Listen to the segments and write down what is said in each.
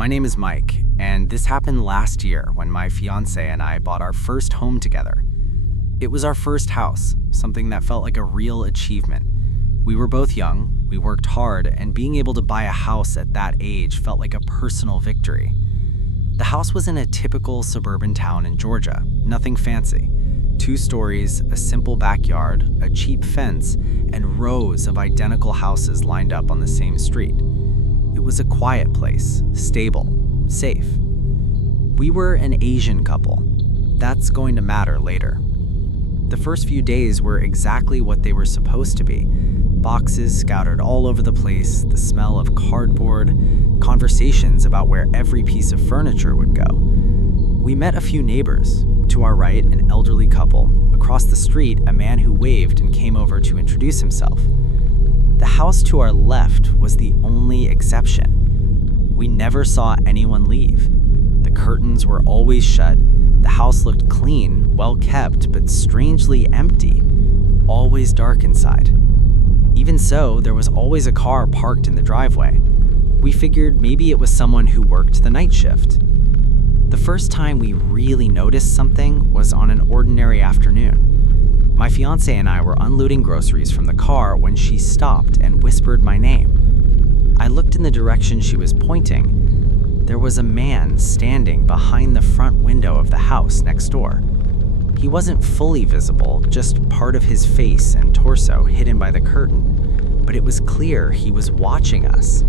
My name is Mike, and this happened last year when my fiance and I bought our first home together. It was our first house, something that felt like a real achievement. We were both young, we worked hard, and being able to buy a house at that age felt like a personal victory. The house was in a typical suburban town in Georgia, nothing fancy. 2 stories, a simple backyard, a cheap fence, and rows of identical houses lined up on the same street. It was a quiet place, stable, safe. We were an Asian couple. That's going to matter later. The first few days were exactly what they were supposed to be. Boxes scattered all over the place, the smell of cardboard, conversations about where every piece of furniture would go. We met a few neighbors. To our right, an elderly couple. Across the street, a man who waved and came over to introduce himself. The house to our left was the only exception. We never saw anyone leave. The curtains were always shut. The house looked clean, well kept, but strangely empty. Always dark inside. Even so, there was always a car parked in the driveway. We figured maybe it was someone who worked the night shift. The first time we really noticed something was on an ordinary afternoon. My fiance and I were unloading groceries from the car when she stopped and whispered my name. I looked in the direction she was pointing. There was a man standing behind the front window of the house next door. He wasn't fully visible, just part of his face and torso hidden by the curtain, but it was clear he was watching us.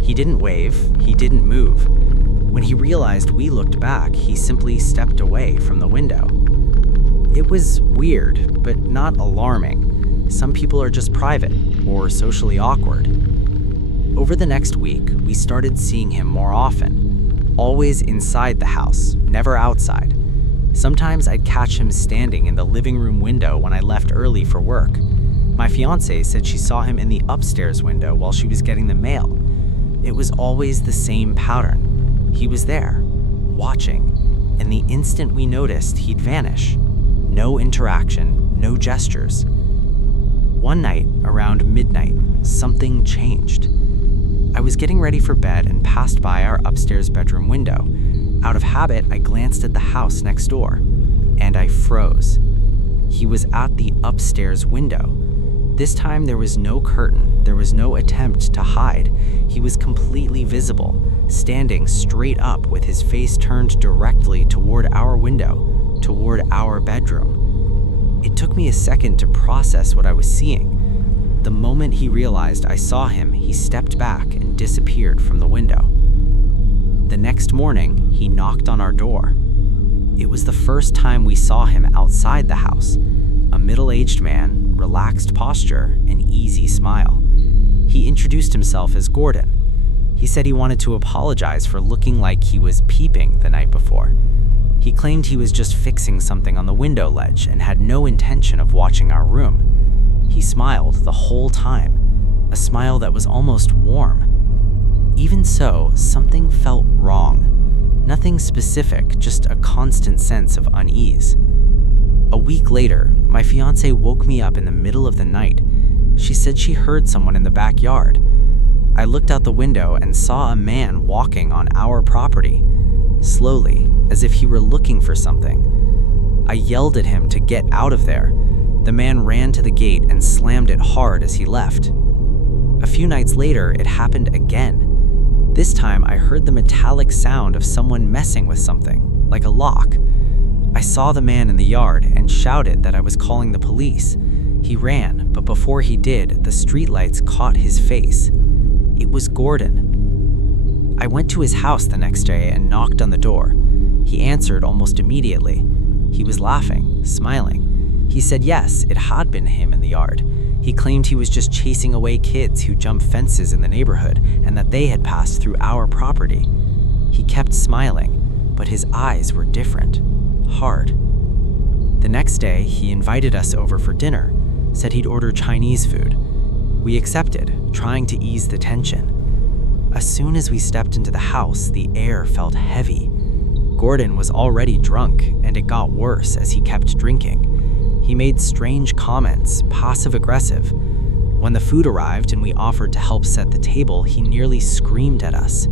He didn't wave, he didn't move. When he realized we looked back, he simply stepped away from the window. It was weird, but not alarming. Some people are just private or socially awkward. Over the next week, we started seeing him more often, always inside the house, never outside. Sometimes I'd catch him standing in the living room window when I left early for work. My fiance said she saw him in the upstairs window while she was getting the mail. It was always the same pattern. He was there, watching, and the instant we noticed, he'd vanish. No interaction, no gestures. One night, around midnight, something changed. I was getting ready for bed and passed by our upstairs bedroom window. Out of habit, I glanced at the house next door, and I froze. He was at the upstairs window. This time there was no curtain, there was no attempt to hide. He was completely visible, standing straight up with his face turned directly toward our window, toward our bedroom. It took me a second to process what I was seeing. The moment he realized I saw him, he stepped back and disappeared from the window. The next morning, he knocked on our door. It was the first time we saw him outside the house. A middle-aged man, relaxed posture, an easy smile. He introduced himself as Gordon. He said he wanted to apologize for looking like he was peeping the night before. He claimed he was just fixing something on the window ledge and had no intention of watching our room. He smiled the whole time, a smile that was almost warm. Even so, something felt wrong. Nothing specific, just a constant sense of unease. A week later, my fiance woke me up in the middle of the night. She said she heard someone in the backyard. I looked out the window and saw a man walking on our property, slowly, as if he were looking for something. I yelled at him to get out of there. The man ran to the gate and slammed it hard as he left. A few nights later, it happened again. This time, I heard the metallic sound of someone messing with something, like a lock. I saw the man in the yard and shouted that I was calling the police. He ran, but before he did, the streetlights caught his face. It was Gordon. I went to his house the next day and knocked on the door. He answered almost immediately. He was laughing, smiling. He said yes, it had been him in the yard. He claimed he was just chasing away kids who jump fences in the neighborhood and that they had passed through our property. He kept smiling, but his eyes were different, hard. The next day, he invited us over for dinner, said he'd order Chinese food. We accepted, trying to ease the tension. As soon as we stepped into the house, the air felt heavy. Gordon was already drunk, and it got worse as he kept drinking. He made strange comments, passive-aggressive. When the food arrived and we offered to help set the table, he nearly screamed at us.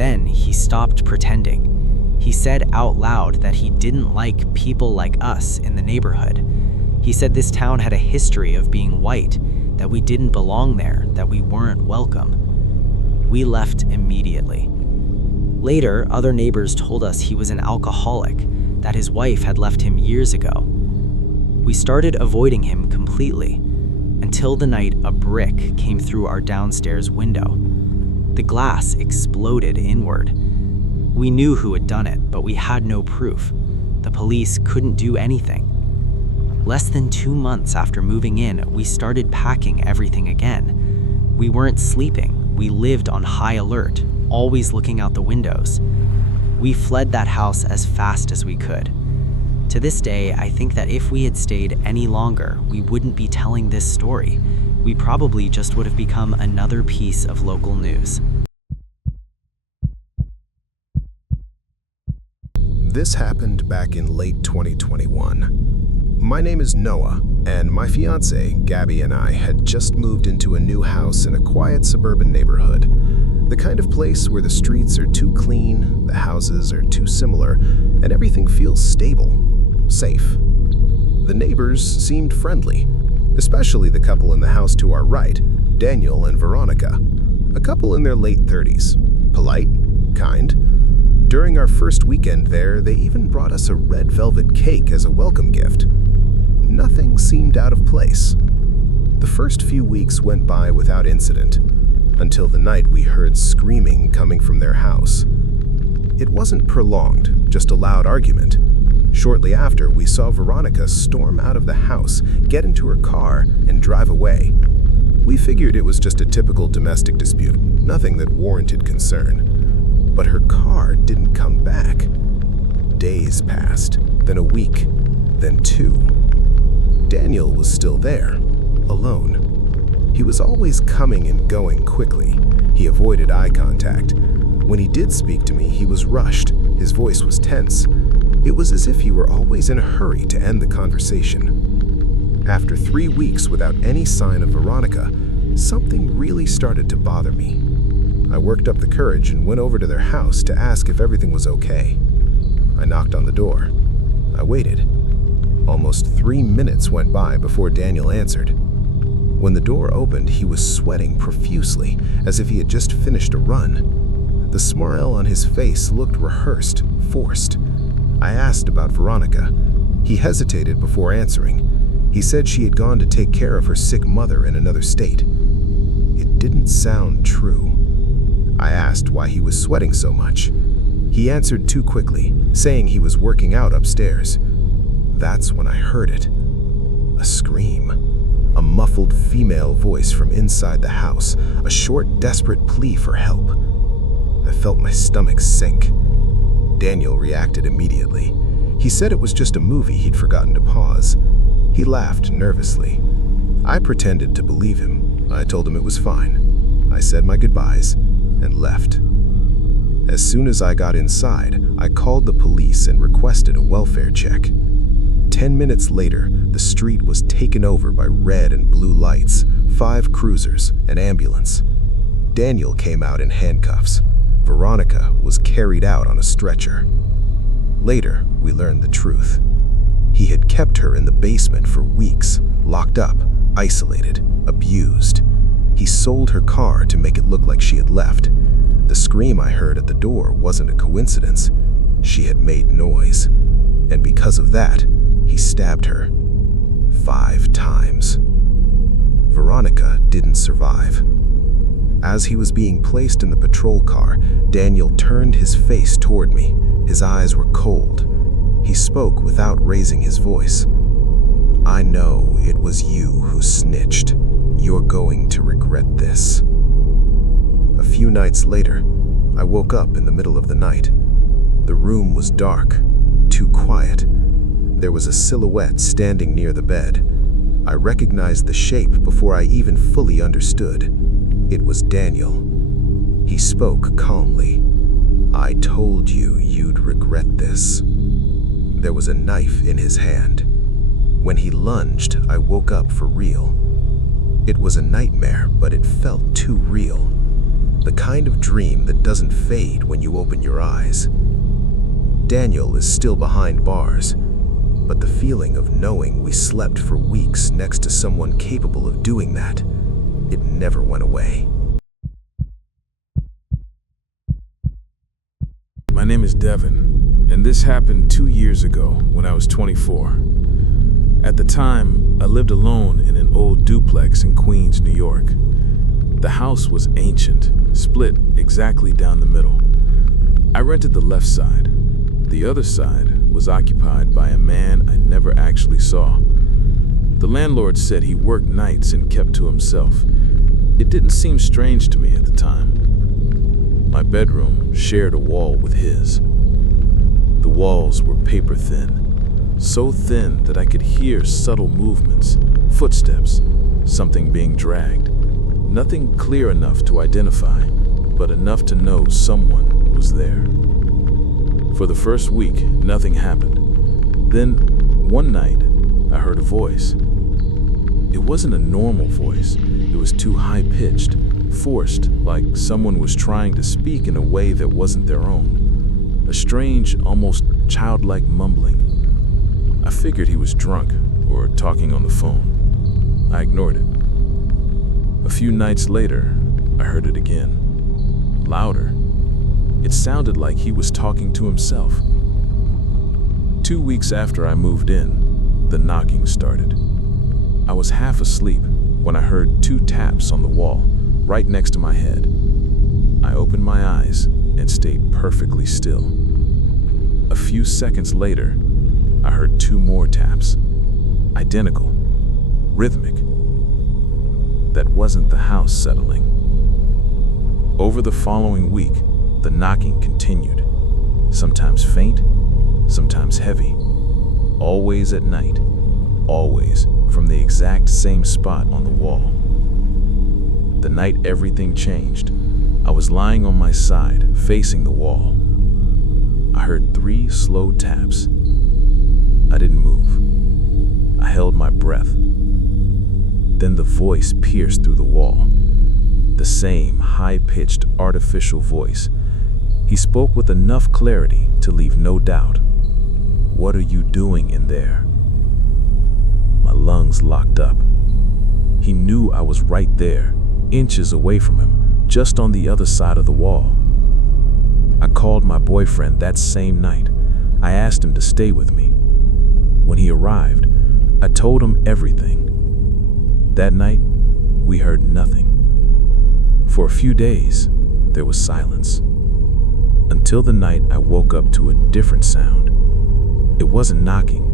Then he stopped pretending. He said out loud that he didn't like people like us in the neighborhood. He said this town had a history of being white, that we didn't belong there, that we weren't welcome. We left immediately. Later, other neighbors told us he was an alcoholic, that his wife had left him years ago. We started avoiding him completely, until the night a brick came through our downstairs window. The glass exploded inward. We knew who had done it, but we had no proof. The police couldn't do anything. Less than 2 months after moving in, we started packing everything again. We weren't sleeping. We lived on high alert, always looking out the windows. We fled that house as fast as we could. To this day, I think that if we had stayed any longer, we wouldn't be telling this story. We probably just would have become another piece of local news. This happened back in late 2021. My name is Noah, and my fiance, Gabby, and I had just moved into a new house in a quiet suburban neighborhood. The kind of place where the streets are too clean, the houses are too similar, and everything feels stable, safe. The neighbors seemed friendly, especially the couple in the house to our right, Daniel and Veronica, a couple in their late 30s, polite, kind. During our first weekend there, they even brought us a red velvet cake as a welcome gift. Nothing seemed out of place. The first few weeks went by without incident, until the night we heard screaming coming from their house. It wasn't prolonged, just a loud argument. Shortly after, we saw Veronica storm out of the house, get into her car, and drive away. We figured it was just a typical domestic dispute, nothing that warranted concern. But her car didn't come back. Days passed, then a week, then 2. Daniel was still there, alone. He was always coming and going quickly. He avoided eye contact. When he did speak to me, he was rushed. His voice was tense. It was as if he were always in a hurry to end the conversation. After 3 weeks without any sign of Veronica, something really started to bother me. I worked up the courage and went over to their house to ask if everything was okay. I knocked on the door. I waited. Almost 3 minutes went by before Daniel answered. When the door opened, he was sweating profusely, as if he had just finished a run. The smile on his face looked rehearsed, forced. I asked about Veronica. He hesitated before answering. He said she had gone to take care of her sick mother in another state. It didn't sound true. I asked why he was sweating so much. He answered too quickly, saying he was working out upstairs. That's when I heard it. A scream. A muffled female voice from inside the house, a short, desperate plea for help. I felt my stomach sink. Daniel reacted immediately. He said it was just a movie he'd forgotten to pause. He laughed nervously. I pretended to believe him. I told him it was fine. I said my goodbyes and left. As soon as I got inside, I called the police and requested a welfare check. 10 minutes later, the street was taken over by red and blue lights, 5 cruisers, an ambulance. Daniel came out in handcuffs. Veronica was carried out on a stretcher. Later, we learned the truth. He had kept her in the basement for weeks, locked up, isolated, abused. He sold her car to make it look like she had left. The scream I heard at the door wasn't a coincidence. She had made noise. And because of that, he stabbed her 5 times. Veronica didn't survive. As he was being placed in the patrol car, Daniel turned his face toward me. His eyes were cold. He spoke without raising his voice. I know it was you who snitched. You're going to regret this. A few nights later, I woke up in the middle of the night. The room was dark, too quiet. There was a silhouette standing near the bed. I recognized the shape before I even fully understood. It was Daniel. He spoke calmly. I told you you'd regret this. There was a knife in his hand. When he lunged, I woke up for real. It was a nightmare, but it felt too real. The kind of dream that doesn't fade when you open your eyes. Daniel is still behind bars, but the feeling of knowing we slept for weeks next to someone capable of doing that, it never went away. My name is Devin, and this happened 2 years ago when I was 24. At the time, I lived alone in an old duplex in Queens, New York. The house was ancient, split exactly down the middle. I rented the left side. The other side was occupied by a man I never actually saw. The landlord said he worked nights and kept to himself. It didn't seem strange to me at the time. My bedroom shared a wall with his. The walls were paper thin, so thin that I could hear subtle movements, footsteps, something being dragged. Nothing clear enough to identify, but enough to know someone was there. For the first week, nothing happened. Then, one night, I heard a voice. It wasn't a normal voice. It was too high-pitched, forced, like someone was trying to speak in a way that wasn't their own. A strange, almost childlike mumbling. I figured he was drunk or talking on the phone. I ignored it. A few nights later, I heard it again. Louder. It sounded like he was talking to himself. 2 weeks after I moved in, the knocking started. I was half asleep when I heard 2 taps on the wall, right next to my head. I opened my eyes and stayed perfectly still. A few seconds later, I heard 2 more taps. Identical, rhythmic. That wasn't the house settling. Over the following week, the knocking continued, sometimes faint, sometimes heavy, always at night, always from the exact same spot on the wall. The night everything changed, I was lying on my side, facing the wall. I heard 3 slow taps. I didn't move. I held my breath. Then the voice pierced through the wall. The same high-pitched, artificial voice. He spoke with enough clarity to leave no doubt. "What are you doing in there?" My lungs locked up. He knew I was right there, inches away from him, just on the other side of the wall. I called my boyfriend that same night. I asked him to stay with me. When he arrived, I told him everything. That night, we heard nothing. For a few days, there was silence. Until the night I woke up to a different sound. It wasn't knocking.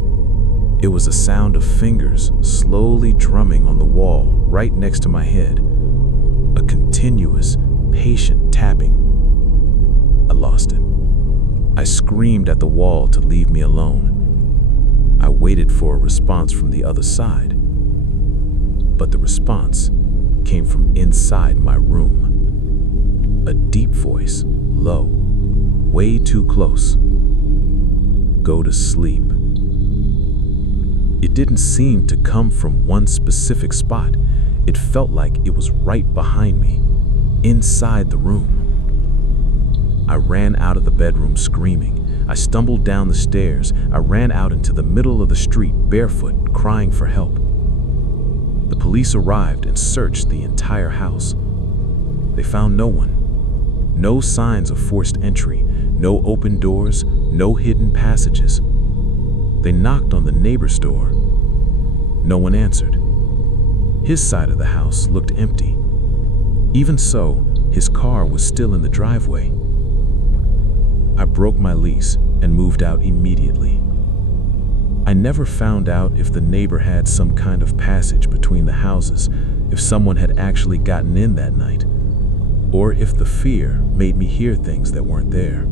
It was a sound of fingers slowly drumming on the wall right next to my head. A continuous, patient tapping. I lost it. I screamed at the wall to leave me alone. I waited for a response from the other side. But the response came from inside my room. A deep voice, low, way too close. Go to sleep. It didn't seem to come from one specific spot. It felt like it was right behind me, inside the room. I ran out of the bedroom screaming. I stumbled down the stairs. I ran out into the middle of the street barefoot, crying for help. The police arrived and searched the entire house. They found no one. No signs of forced entry, no open doors, no hidden passages. They knocked on the neighbor's door. No one answered. His side of the house looked empty. Even so, his car was still in the driveway. I broke my lease and moved out immediately. I never found out if the neighbor had some kind of passage between the houses, if someone had actually gotten in that night, or if the fear made me hear things that weren't there.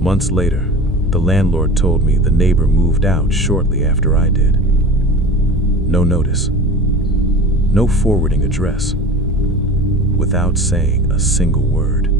Months later, the landlord told me the neighbor moved out shortly after I did. No notice, no forwarding address, without saying a single word.